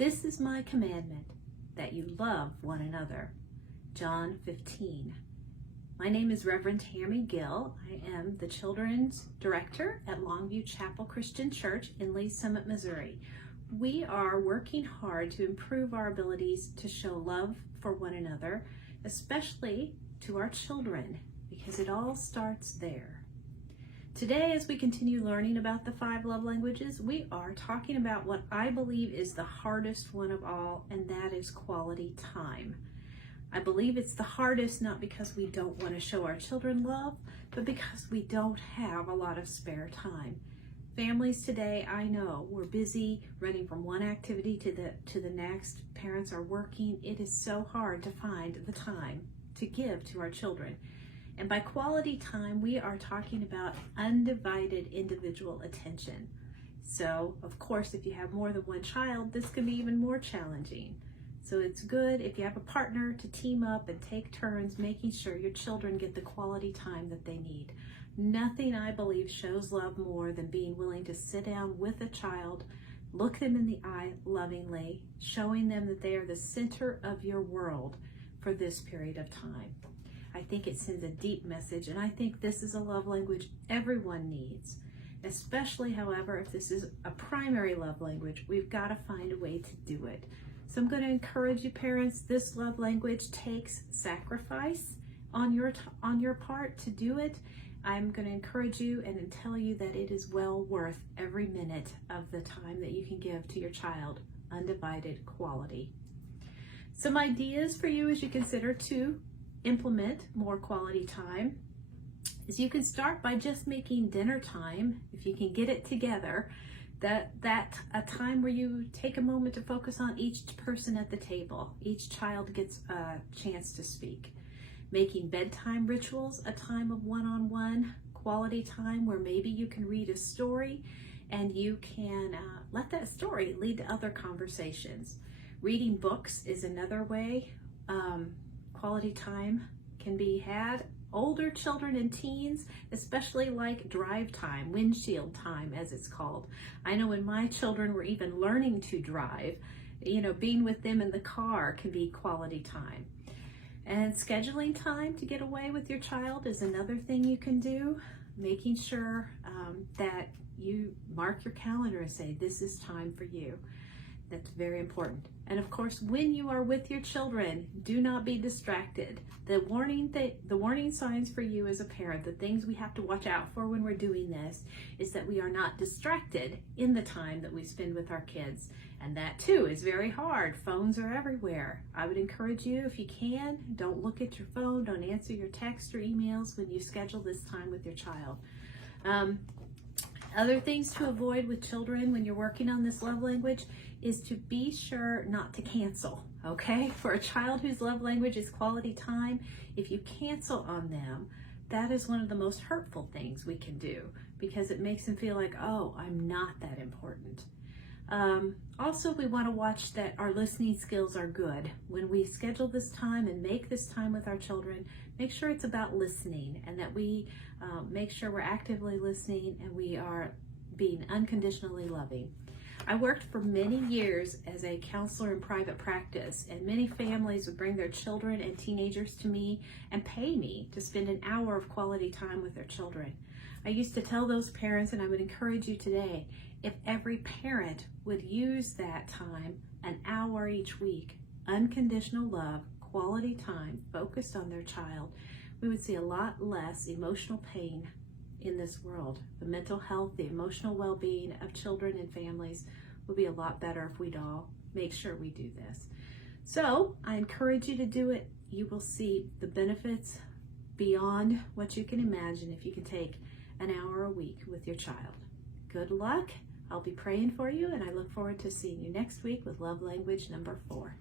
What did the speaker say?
This is my commandment, that you love one another. John 15. My name is Reverend Tammy Gill. I am the Children's Director at Longview Chapel Christian Church in Lee's Summit, Missouri. We are working hard to improve our abilities to show love for one another, especially to our children, because it all starts there. Today, as we continue learning about the 5 love languages, we are talking about what I believe is the hardest one of all, and that is quality time. I believe it's the hardest not because we don't want to show our children love, but because we don't have a lot of spare time. Families today, I know, we're busy running from one activity to the next. Parents are working. It is so hard to find the time to give to our children. And by quality time, we are talking about undivided individual attention. So, of course, if you have more than one child, this can be even more challenging. So it's good if you have a partner to team up and take turns making sure your children get the quality time that they need. Nothing, I believe, shows love more than being willing to sit down with a child, look them in the eye lovingly, showing them that they are the center of your world for this period of time. I think it sends a deep message, and I think this is a love language everyone needs. Especially, however, if this is a primary love language, we've got to find a way to do it. So I'm going to encourage you parents, this love language takes sacrifice on your part to do it. I'm going to encourage you and tell you that it is well worth every minute of the time that you can give to your child, undivided quality. Some ideas for you as you consider to implement more quality time is you can start by just making dinner time, if you can get it together, that a time where you take a moment to focus on each person at the table. Each child gets a chance to speak. Making bedtime rituals a time of one-on-one quality time where maybe you can read a story and you can let that story lead to other conversations. Reading books is another way quality time can be had. Older children and teens especially like drive time, windshield time as it's called. I know when my children were even learning to drive, being with them in the car can be quality time. And scheduling time to get away with your child is another thing you can do. Making sure that you mark your calendar and say, this is time for you. That's very important. And of course, when you are with your children, do not be distracted. The warning signs for you as a parent, the things we have to watch out for when we're doing this, is that we are not distracted in the time that we spend with our kids. And that too is very hard. Phones are everywhere. I would encourage you, if you can, don't look at your phone, don't answer your texts or emails when you schedule this time with your child. Other things to avoid with children when you're working on this love language is to be sure not to cancel, okay? For a child whose love language is quality time, if you cancel on them, that is one of the most hurtful things we can do because it makes them feel like, oh, I'm not that important. Also, we want to watch that our listening skills are good. When we schedule this time and make this time with our children, make sure it's about listening and that we make sure we're actively listening and we are being unconditionally loving. I worked for many years as a counselor in private practice, and many families would bring their children and teenagers to me and pay me to spend an hour of quality time with their children. I used to tell those parents, and I would encourage you today, if every parent would use that time, an hour each week, unconditional love, quality time, focused on their child, we would see a lot less emotional pain in this world. The mental health, the emotional well-being of children and families would be a lot better if we'd all make sure we do this. So I encourage you to do it. You will see the benefits beyond what you can imagine if you can take an hour a week with your child. Good luck. I'll be praying for you, and I look forward to seeing you next week with love language number 4.